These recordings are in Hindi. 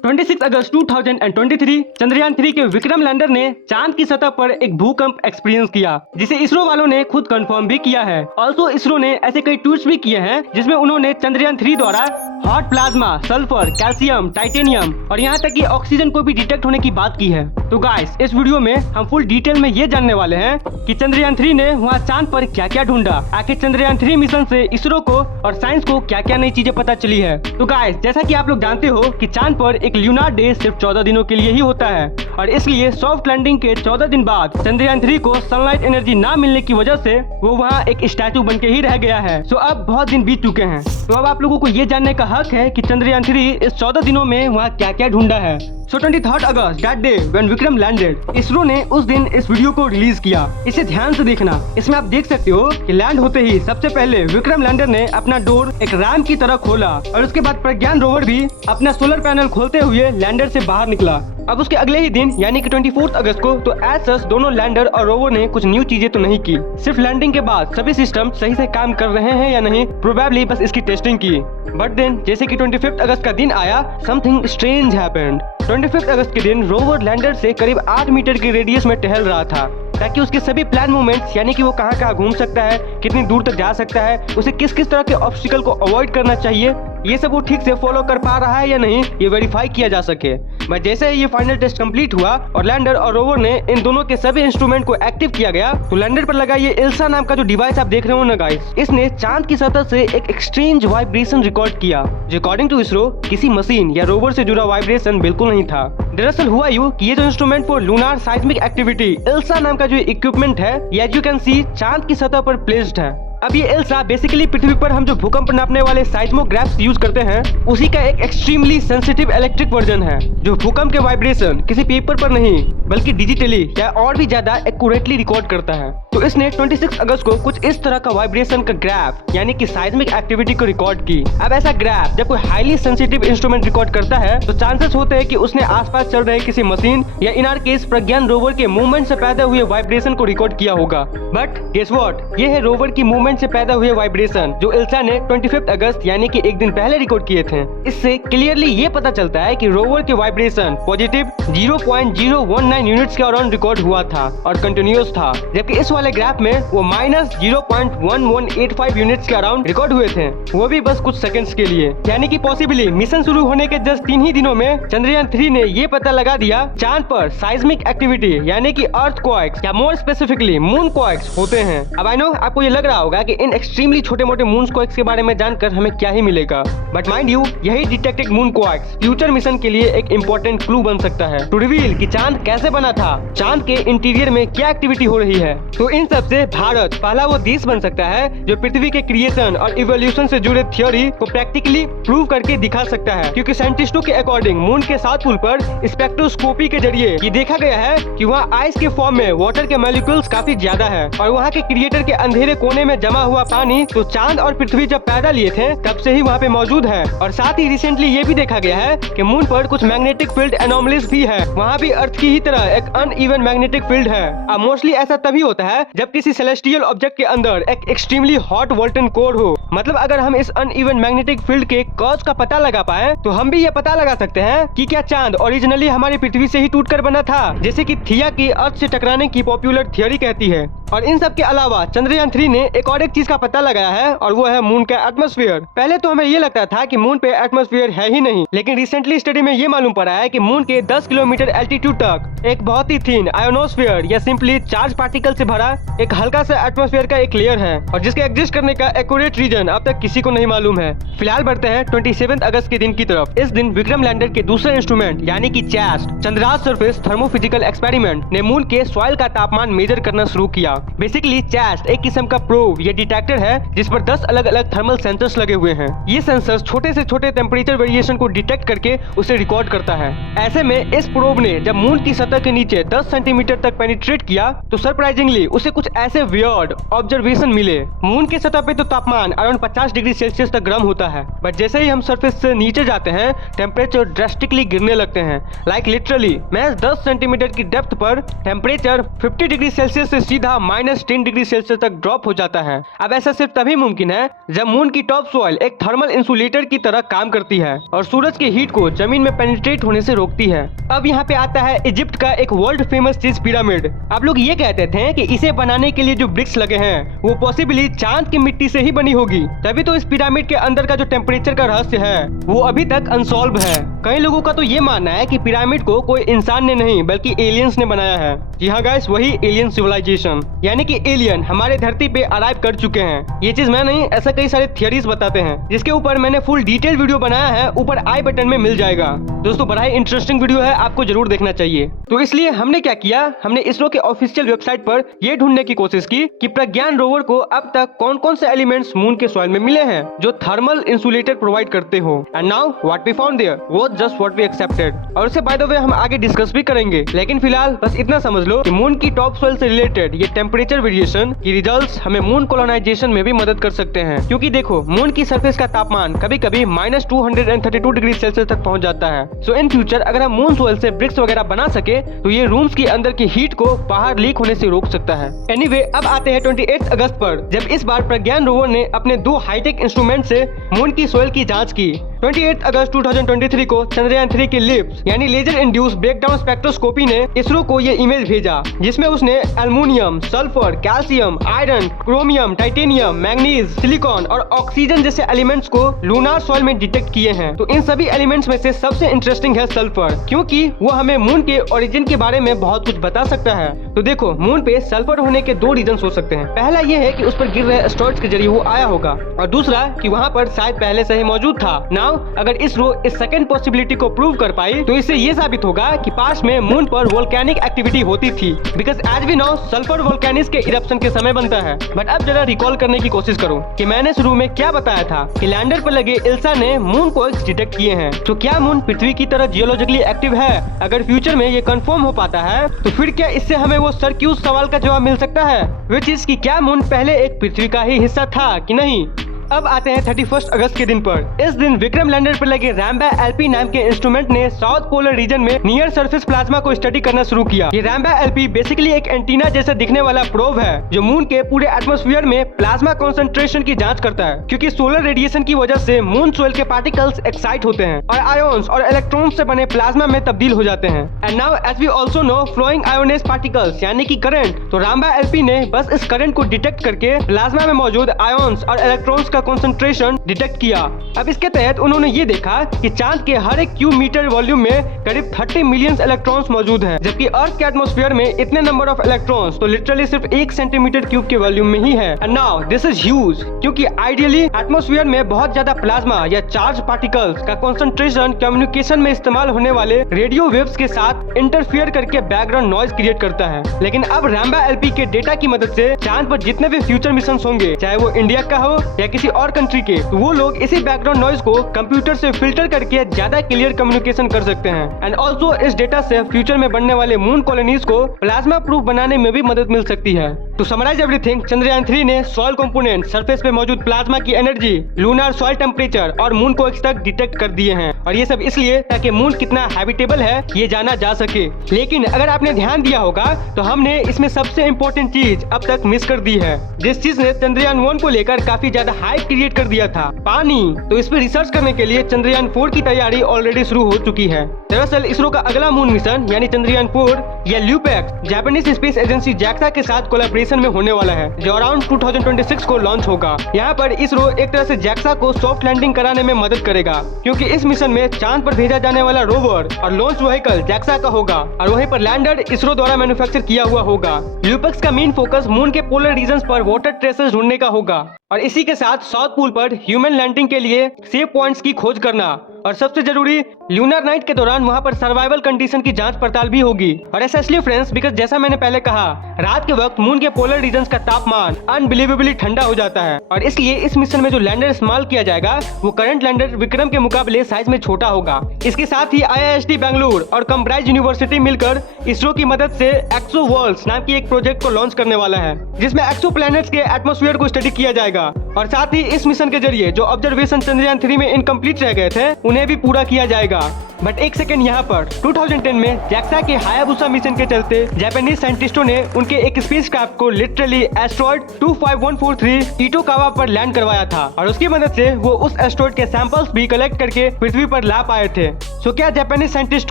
26 अगस्त 2023 चंद्रयान 3 के विक्रम लैंडर ने चांद की सतह पर एक भूकंप एक्सपीरियंस किया, जिसे इसरो वालों ने खुद कंफर्म भी किया है। ऑल्सो इसरो ने ऐसे कई ट्वीट्स भी किए हैं जिसमें उन्होंने चंद्रयान 3 द्वारा hot plasma, sulphur, calcium, titanium और यहाँ तक कि ऑक्सीजन को भी डिटेक्ट होने की बात की है। तो गाइस, इस वीडियो में हम फुल डिटेल में ये जानने वाले हैं कि चंद्रयान 3 ने वहाँ चांद पर क्या क्या ढूंढा, आखिर चंद्रयान 3 मिशन से इसरो को और साइंस को क्या क्या नई चीजें पता चली है। तो गाइस, जैसा कि आप लोग जानते हो कि चांद पर एक ल्यूनार डे सिर्फ 14 दिनों के लिए ही होता है और इसलिए सॉफ्ट लैंडिंग के 14 दिन बाद चंद्रयान 3 को सनलाइट एनर्जी ना मिलने की वजह से वो वहाँ एक स्टैचू बन के ही रह गया है। सो अब बहुत दिन बीत चुके हैं, तो अब आप लोगों को ये जानने का हक है कि चंद्रयान 3 इस 14 दिनों में वहाँ क्या क्या ढूंढा है। सो 23 अगस्त, that day when Vikram landed, ISRO ने उस दिन इस वीडियो को रिलीज किया। इसे ध्यान से देखना। इसमें आप देख सकते हो कि लैंड होते ही सबसे पहले विक्रम लैंडर ने अपना डोर एक रैम की तरह खोला और उसके बाद प्रज्ञान रोवर भी अपना सोलर पैनल खोलते हुए लैंडर से बाहर निकला। अब उसके अगले ही दिन यानी कि 24 अगस्त को तो एज सच दोनों लैंडर और रोवर ने कुछ न्यू चीजें तो नहीं की, सिर्फ लैंडिंग के बाद सभी सिस्टम सही से काम कर रहे हैं या नहीं, प्रोबेबली बस इसकी टेस्टिंग की। बट देन जैसे कि 25 अगस्त का दिन आया, समथिंग स्ट्रेंज हैपेंड। 25 अगस्त के दिन रोवर लैंडर से करीब 8 मीटर के रेडियस में टहल रहा था ताकि उसके सभी प्लान मूवमेंट्स यानी कि वो कहाँ कहाँ घूम सकता है, कितनी दूर तक जा सकता है, उसे किस किस तरह के ऑब्स्टिकल को अवॉइड करना चाहिए, ये सब वो ठीक से फॉलो कर पा रहा है या नहीं, ये वेरीफाई किया जा सके। बट जैसे ही ये फाइनल टेस्ट कंप्लीट हुआ और लैंडर और रोवर ने इन दोनों के सभी इंस्ट्रूमेंट को एक्टिव किया गया, तो लैंडर पर लगा ये इल्सा नाम का जो डिवाइस आप देख रहे हो ना गाइस, इसने चांद की सतह से एक एक्सट्रीम वाइब्रेशन रिकॉर्ड किया, जो अकॉर्डिंग टू इसरो किसी मशीन या रोवर से जुड़ा वाइब्रेशन बिल्कुल नहीं था। दरअसल हुआ यूं कि ये जो instrument for lunar seismic activity ILSA नाम का जो इक्विपमेंट है, ये एज यू कैन सी चांद की सतह पर प्लेस्ड है। अब ये इल्सा बेसिकली पृथ्वी पर हम जो भूकंप नापने वाले साइस्मोग्राफ्स यूज करते हैं, उसी का एक एक्सट्रीमली सेंसिटिव इलेक्ट्रिक वर्जन है, जो भूकंप के वाइब्रेशन किसी पेपर पर नहीं बल्कि डिजिटली या और भी ज्यादा एक्यूरेटली रिकॉर्ड करता है। तो इसने 26 अगस्त को कुछ इस तरह का वाइब्रेशन का ग्राफ यानी कि साइस्मिक एक्टिविटी को रिकॉर्ड की। अब ऐसा ग्राफ जब कोई हाईली सेंसिटिव इंस्ट्रूमेंट रिकॉर्ड करता है, तो चांसेस होते हैं कि उसने आसपास चल रहे किसी मशीन या इन आर केस प्रज्ञान रोवर के मूवमेंट से पैदा हुए वाइब्रेशन को रिकॉर्ड किया होगा। बट गेस व्हाट, ये है रोवर की मूवमेंट से पैदा हुए वाइब्रेशन जो इल्सा ने 25 अगस्त यानी कि एक दिन पहले रिकॉर्ड किए थे। इससे क्लियरली ये पता चलता है कि रोवर के वाइब्रेशन पॉजिटिव 0.019 यूनिट्स के अराउंड रिकॉर्ड हुआ था और कंटिन्यूअस था, जबकि इस वाले ग्राफ में वो माइनस 0.1185 यूनिट्स के अराउंड रिकॉर्ड हुए थे, वो भी बस कुछ सेकंड्स के लिए। यानी कि पॉसिबली मिशन शुरू होने के जस्ट 3 ही दिनों में चंद्रयान 3 ने ये पता लगा दिया चांद पर साइस्मिक एक्टिविटी यानी कि अर्थक्वेक्स या मोर स्पेसिफिकली मूनक्वेक्स होते हैं। अब आई नो आपको ये लग रहा होगा कि इन एक्सट्रीमली छोटे मोटे मूनक्वेक्स के बारे में जानकर हमें क्या ही मिलेगा, बट माइंड यू, यही डिटेक्टेड मूनक्वेक्स फ्यूचर मिशन के लिए एक इंपॉर्टेंट क्लू बन सकता है टू रिवील कि चांद कैसे बना था, चांद के इंटीरियर में क्या एक्टिविटी हो रही है। तो इन सब से भारत पहला वो देश बन सकता है जो पृथ्वी के क्रिएशन और इवोल्यूशन से जुड़े थ्योरी को प्रैक्टिकली प्रूव करके दिखा सकता है, क्योंकि साइंटिस्टों के अकॉर्डिंग मून के साउथ पोल पर स्पेक्ट्रोस्कोपी के जरिए ये देखा गया है कि वहाँ आइस के फॉर्म में वाटर के मॉलिक्यूल्स काफी ज्यादा है और वहाँ के क्रिएटर के अंधेरे कोने में जमा हुआ पानी तो चांद और पृथ्वी जब पैदा लिए थे तब से ही वहाँ पे मौजूद है। और साथ ही रिसेंटली ये भी देखा गया है कि मून पर कुछ मैग्नेटिक फील्ड एनोमलीज भी है, वहाँ भी अर्थ की ही तरह एक अनइवन मैग्नेटिक फील्ड है। अब मोस्टली ऐसा तभी होता है जब किसी सेलेस्टियल ऑब्जेक्ट के अंदर एक एक्सट्रीमली हॉट वोल्टन कोर हो। मतलब अगर हम इस अनइवन मैग्नेटिक फील्ड के कॉज का पता लगा पाए तो हम भी ये पता लगा सकते हैं कि क्या चांद ओरिजिनली हमारी पृथ्वी से ही टूटकर बना था, जैसे कि थिया की अर्थ से टकराने की पॉपुलर थियोरी कहती है। और इन सब के अलावा चंद्रयान 3 ने एक और एक चीज का पता लगाया है और वो है मून का एटमॉस्फेयर। पहले तो हमें ये लगता था कि मून पे एटमॉस्फेयर है ही नहीं, लेकिन रिसेंटली स्टडी में ये मालूम पड़ा है कि मून के 10 किलोमीटर एल्टीट्यूड तक एक बहुत ही थिन आयोनोस्फेयर या सिंपली चार्ज पार्टिकल से भरा एक हल्का सा एटमॉस्फेयर का एक लेयर है और जिसके एग्जिस्ट करने का एक्यूरेट रीजन अब तक किसी को नहीं मालूम है। फिलहाल बढ़ते हैं 27 अगस्त के दिन की तरफ। इस दिन विक्रम लैंडर के दूसरे इंस्ट्रूमेंट यानी कि चैस्ट चंद्रार्थ सरफेस थर्मोफिजिकल एक्सपेरिमेंट ने मून के सॉइल का तापमान मेजर करना शुरू किया। बेसिकली चैस्ट एक किस्म का प्रोब या डिटेक्टर है जिस पर 10 अलग अलग थर्मल सेंसर्स लगे हुए हैं। ये सेंसर्स छोटे से छोटे टेम्परेचर वेरिएशन को डिटेक्ट करके उसे रिकॉर्ड करता है। ऐसे में इस प्रोब ने जब मून की सतह के नीचे 10 सेंटीमीटर तक पेनिट्रेट किया तो सरप्राइजिंगली उसे कुछ ऐसे वियर्ड ऑब्जर्वेशन मिले। मून के सतह पे तो तापमान अराउंड 50 डिग्री सेल्सियस तक गर्म होता है, बट जैसे ही हम सरफेस से नीचे जाते हैं टेम्परेचर ड्रास्टिकली गिरने लगते हैं। लाइक लिटरली महज 10 सेंटीमीटर की डेप्थ पर टेम्परेचर 50 डिग्री सेल्सियस से सीधा -10 डिग्री सेल्सियस तक ड्रॉप हो जाता है। अब ऐसा सिर्फ तभी मुमकिन है जब मून की टॉप सॉइल एक थर्मल इंसुलेटर की तरह काम करती है और सूरज के हीट को जमीन में पेनिट्रेट होने से रोकती है। अब यहाँ पे आता है इजिप्ट का एक वर्ल्ड फेमस चीज पिरामिड। आप लोग ये कहते थे कि इसे बनाने के लिए जो ब्रिक्स लगे हैं वो पॉसिबली चांद की मिट्टी से ही बनी होगी, तभी तो इस पिरामिड के अंदर का जो टेम्परेचर का रहस्य है वो अभी तक अनसॉल्व है। कई लोगों का तो ये मानना है कि पिरामिड को कोई इंसान ने नहीं बल्कि एलियंस ने बनाया है। जी हाँ गाइस, वही एलियन सिविलाइजेशन, यानी कि एलियन हमारे धरती पे अराइव कर चुके हैं। ये चीज मैं नहीं, ऐसा कई सारे थियरीज बताते हैं जिसके ऊपर मैंने फुल डिटेल वीडियो बनाया है, ऊपर आई बटन में मिल जाएगा। दोस्तों बड़ा ही इंटरेस्टिंग वीडियो है, आपको जरूर देखना चाहिए। तो इसलिए हमने क्या किया, हमने इसरो के ऑफिशियल वेबसाइट पर ये ढूंढने की कोशिश की कि प्रज्ञान रोवर को अब तक कौन कौन से एलिमेंट्स मून के सॉइल में मिले हैं जो थर्मल इंसुलेटर प्रोवाइड करते हो। And now what we found there was just what we accepted. और इसे बाय द वे हम आगे डिस्कस भी करेंगे, लेकिन फिलहाल बस इतना समझ लो कि मून की टॉप सॉइल से रिलेटेड ये टेम्परेचर वेरिएशन की रिजल्ट्स हमें मून कोलोनाइजेशन में भी मदद कर सकते हैं। क्योंकि देखो मून की सरफेस का तापमान कभी कभी -232 डिग्री सेल्सियस तक पहुंच जाता है। सो इन फ्यूचर अगर हम मून सॉइल से ब्रिक्स वगैरह बना सके तो ये रूम्स के अंदर की हीट को बाहर लीक होने से रोक सकता है। एनीवे, अब आते हैं 28 अगस्त पर, जब इस बार प्रज्ञान रोवर ने अपने 2 हाईटेक इंस्ट्रूमेंट से मून की सॉइल की जांच की। 28 अगस्त 2023 को चंद्रयान 3 के लिप्स यानी लेजर इंड्यूस ब्रेकडाउन स्पेक्ट्रोस्कोपी ने इसरो को ये इमेज भेजा, जिसमें उसने aluminium, sulphur, calcium, iron, chromium, titanium, manganese, silicon और ऑक्सीजन जैसे एलिमेंट्स को लूनार सॉइल में डिटेक्ट किए हैं। तो इन सभी एलिमेंट्स में से सबसे इंटरेस्टिंग है सल्फर, क्योंकि वो हमें मून के ओरिजिन के बारे में बहुत कुछ बता सकता है। तो देखो मून पे सल्फर होने के 2 रीजन हो सकते हैं। पहला ये है कि उस पर गिर रहे एस्टेरॉइड्स के जरिए वो आया होगा, और दूसरा कि वहाँ पर शायद पहले से ही मौजूद था। नाउ अगर इसरो इस सेकंड पॉसिबिलिटी को प्रूव कर पाई तो इससे ये साबित होगा कि पास में मून पर वोल्केनिक एक्टिविटी होती थी, because as we know sulphur volcanics के इरप्शन के समय बनता है। बट अब जरा रिकॉल करने की कोशिश करो कि मैंने शुरू में क्या बताया था कि लैंडर पर लगे इल्सा ने मून को डिटेक्ट किए हैं। तो क्या मून पृथ्वी की तरह जियोलॉजिकली एक्टिव है? अगर फ्यूचर में ये कंफर्म हो पाता है तो फिर क्या इससे हमें वो सरक्यूज सवाल का जवाब मिल सकता है, विच इज कि क्या मून पहले एक पृथ्वी का ही हिस्सा था कि नहीं। अब आते हैं 31 अगस्त के दिन पर। इस दिन विक्रम लैंडर पर लगे रैम्बा एलपी नाम के इंस्ट्रूमेंट ने साउथ पोलर रीजन में नियर सरफेस प्लाज्मा को स्टडी करना शुरू किया। ये रैम्बा एलपी बेसिकली एक एंटीना जैसा दिखने वाला प्रोब है जो मून के पूरे एटमॉस्फेयर में प्लाज्मा कंसंट्रेशन की जांच करता है, क्योंकि सोलर रेडिएशन की वजह से मून सॉइल के पार्टिकल्स एक्साइट होते हैं और आयोन्स और इलेक्ट्रॉन्स से बने प्लाज्मा में तब्दील हो जाते हैं। And now as we also know flowing ionised particles यानी कि करंट। तो रैम्बा एलपी ने बस इस करंट को डिटेक्ट करके प्लाज्मा में मौजूद आयोन्स और इलेक्ट्रॉन्स का कंसंट्रेशन डिटेक्ट किया। अब इसके तहत उन्होंने ये देखा कि चांद के हर एक क्यूब मीटर वॉल्यूम में करीब 30 मिलियन इलेक्ट्रॉन्स मौजूद हैं, जबकि अर्थ के एटमॉस्फेयर में इतने नंबर ऑफ इलेक्ट्रॉन्स तो लिटरली सिर्फ 1 सेंटीमीटर क्यूब के वॉल्यूम में ही है। And now this is huge, क्योंकि आइडियली एटमॉस्फेयर में बहुत ज्यादा प्लाज्मा या चार्ज पार्टिकल्स का कंसंट्रेशन कम्युनिकेशन में इस्तेमाल होने वाले रेडियो वेव्स के साथ इंटरफियर करके बैकग्राउंड नॉइज क्रिएट करता है। लेकिन अब रैम्बा एलपी के डेटा की मदद से चांद पर जितने भी फ्यूचर मिशन होंगे, चाहे वो इंडिया का हो या किसी और कंट्री के, तो वो लोग इसी बैकग्राउंड नॉइज को कंप्यूटर से फिल्टर करके ज्यादा क्लियर कम्युनिकेशन कर सकते हैं। एंड ऑल्सो इस डेटा से फ्यूचर में बनने वाले मून कॉलोनीज को प्लाज्मा प्रूफ बनाने में भी मदद मिल सकती है। तो समराइज एवरीथिंग, चंद्रयान 3 ने सॉइल कंपोनेंट, सरफेस पे मौजूद प्लाज्मा की एनर्जी, लूनार सॉइल टेम्परेचर और मून को तक डिटेक्ट कर दिए हैं, और ये सब इसलिए ताकि मून कितना हैबिटेबल है ये जाना जा सके। लेकिन अगर आपने ध्यान दिया होगा तो हमने इसमें सबसे इम्पोर्टेंट चीज अब तक मिस कर दी है, जिस चीज ने चंद्रयान 1 को लेकर काफी ज्यादा हाइप क्रिएट कर दिया था, पानी। तो इस पे रिसर्च करने के लिए चंद्रयान 4 की तैयारी ऑलरेडी शुरू हो चुकी है। दरअसल इसरो का अगला मून मिशन यानी चंद्रयान 4 या LUPEX Japanese space agency JAXA के साथ कोलैबोरेशन में होने वाला है, जो अराउंड 2026 को लॉन्च होगा। यहाँ पर इसरो एक तरह से JAXA को सॉफ्ट लैंडिंग कराने में मदद करेगा, क्योंकि इस मिशन में चांद पर भेजा जाने वाला रोवर और लॉन्च व्हीकल JAXA का होगा और वहीं पर लैंडर इसरो द्वारा मैन्युफैक्चर किया हुआ होगा। ल्यूपेक्स का मेन फोकस मून के पोलर रीजन्स पर वाटर ट्रेसेस ढूंढने का होगा और इसी के साथ साउथ पोल पर ह्यूमन लैंडिंग के लिए सेफ पॉइंट्स की खोज करना, और सबसे जरूरी ल्यूनर नाइट के दौरान वहां पर सर्वाइवल कंडीशन की जांच पड़ताल भी होगी। और ऐसा इसलिए फ्रेंड्स बिकॉज जैसा मैंने पहले कहा, रात के वक्त मून के पोलर रीजन्स का तापमान अनबिलीवेबली ठंडा हो जाता है, और इसलिए इस मिशन में जो लैंडर इस्तेमाल किया जाएगा वो करंट लैंडर विक्रम के मुकाबले साइज में छोटा होगा। इसके साथ ही IIST बेंगलुरु और कैम्ब्रिज यूनिवर्सिटी मिलकर इसरो की मदद से एक्सो वर्ल्ड्स नाम की एक प्रोजेक्ट को लॉन्च करने वाला है, जिसमें एक्सो प्लैनेट्स के एटमॉस्फेयर को स्टडी किया जाएगा और साथ ही इस मिशन के जरिए जो ऑब्जर्वेशन चंद्रयान 3 में इनकम्प्लीट रह गए थे उन्हें भी पूरा किया जाएगा। बट एक सेकंड यहाँ पर 2010 में JAXA के हायाबुसा मिशन के चलते जापानीज साइंटिस्टों ने उनके एक स्पेसक्राफ्ट को लिटरली एस्ट्रॉइड 25143 इटोकावा पर लैंड करवाया था और उसकी मदद से वो उस एस्ट्रॉइड के सैंपल्स भी कलेक्ट करके पृथ्वी पर ला पाए थे। सो क्या जापानीज साइंटिस्ट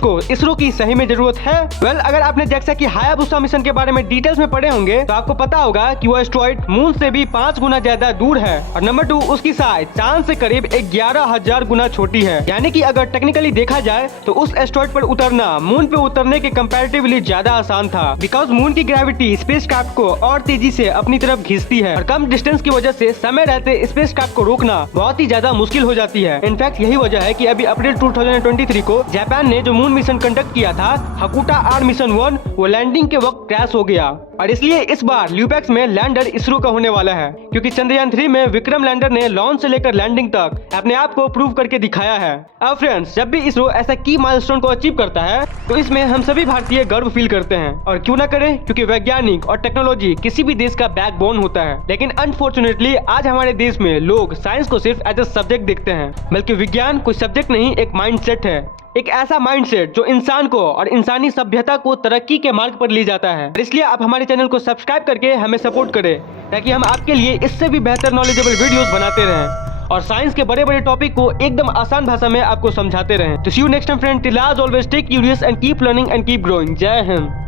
को इसरो की सही में जरूरत है? वेल, अगर आपने JAXA की हायाबुसा मिशन के बारे में डिटेल्स में पढ़े होंगे तो आपको पता होगा कि वो एस्ट्रॉइड मून से भी 5 गुना ज्यादा दूर है और नंबर 2 उसकी साइज चांद से करीब 11,000 गुना छोटी है। यानी कि अगर टेक्निकली देखा जाए तो उस एस्ट्रॉइड पर उतरना मून पे उतरने के कंपैरेटिवली ज्यादा आसान था, बिकॉज मून की ग्रेविटी स्पेसक्राफ्ट को और तेजी से अपनी तरफ खींचती है और कम डिस्टेंस की वजह से समय रहते स्पेसक्राफ्ट को रोकना बहुत ही ज्यादा मुश्किल हो जाती है। इनफैक्ट यही वजह है कि अभी अप्रैल 2023 को जापान ने जो मून मिशन कंडक्ट किया था हकुटा आर मिशन 1 वो लैंडिंग के वक्त क्रैश हो गया और इसलिए इस बार ल्यूपेक्स में लैंडर इसरो का होने वाला है, क्योंकि चंद्रयान 3 में विक्रम लैंडर ने लॉन्च से लेकर लैंडिंग तक अपने आप को प्रूव करके दिखाया है। अब फ्रेंड्स, जब भी इसरो ऐसा की माइलस्टोन को अचीव करता है तो इसमें हम सभी भारतीय गर्व फील करते हैं और क्यों ना करें, क्योंकि वैज्ञानिक और टेक्नोलॉजी किसी भी देश का बैकबोन होता है। लेकिन अनफॉर्चुनेटली आज हमारे देश में लोग साइंस को सिर्फ एज ए सब्जेक्ट देखते हैं, बल्कि विज्ञान कोई सब्जेक्ट नहीं, एक माइंडसेट है। एक ऐसा माइंडसेट जो इंसान को और इंसानी सभ्यता को तरक्की के मार्ग पर ले जाता है। इसलिए आप हमारे चैनल को सब्सक्राइब करके हमें सपोर्ट करें ताकि हम आपके लिए इससे भी बेहतर नॉलेजेबल वीडियोस बनाते रहें और साइंस के बड़े बड़े टॉपिक को एकदम आसान भाषा में आपको समझाते रहें। तो see you next time friend, till आज always stay curious and keep learning and keep growing. Jai Hind.